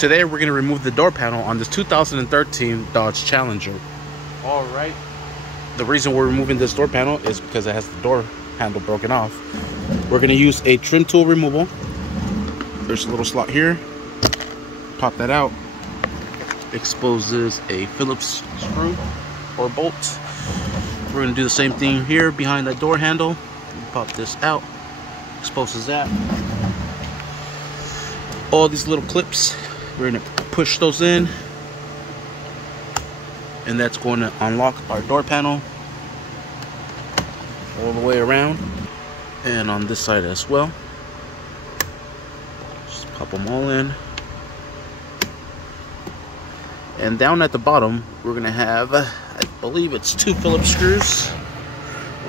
Today we're going to remove the door panel on this 2013 Dodge Challenger. Alright, the reason we're removing this door panel is because it has the door handle broken off. We're going to use a trim tool removal. There's a little slot here. Pop that out. Exposes a Phillips screw or bolt. We're going to do the same thing here behind that door handle. Pop this out. Exposes that. All these little clips, we're going to push those in, and that's going to unlock our door panel all the way around, and on this side as well. Just pop them all in, and down at the bottom we're going to have, I believe it's 2 Phillips screws.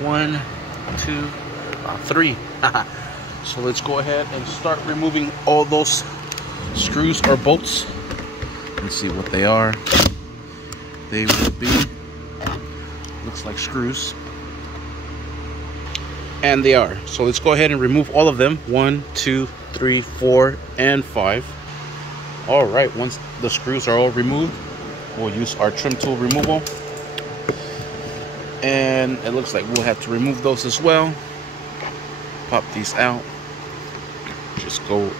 1, 2, 3. So let's go ahead and start removing all those screws or bolts and see what they are. They will be, looks like screws, and they are. So let's go ahead and remove all of them. 1, 2, 3, 4, and 5. All right, once the screws are all removed, we'll use our trim tool removal, and it looks like we'll have to remove those as well. Pop these out. Just go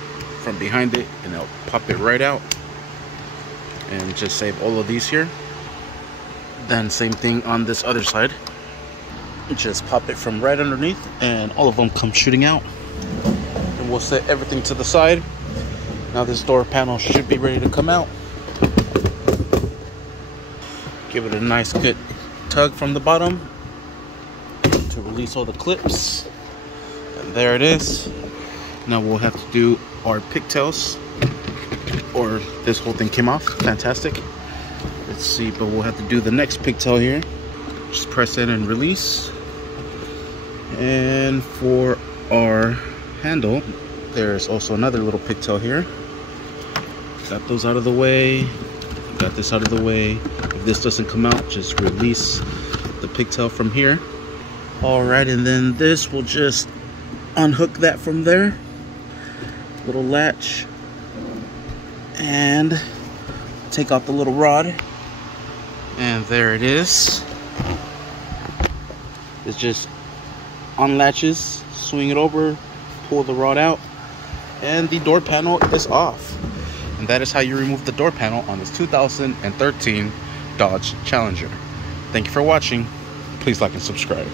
from behind it and I'll pop it right out, and just save all of these here. Then same thing on this other side. Just pop it from right underneath and all of them come shooting out. And we'll set everything to the side. Now this door panel should be ready to come out. Give it a nice good tug from the bottom to release all the clips. And there it is. Now we'll have to do our pigtails, or this whole thing came off. Fantastic. Let's see, but we'll have to do the next pigtail here. Just press in and release. And for our handle, there's also another little pigtail here. Got those out of the way. Got this out of the way. If this doesn't come out, just release the pigtail from here. Alright, and then this will just unhook that from there. Little latch, and take out the little rod, and there it is. It just unlatches, swing it over, pull the rod out, and the door panel is off. And that is how you remove the door panel on this 2013 Dodge Challenger. Thank you for watching. Please like and subscribe.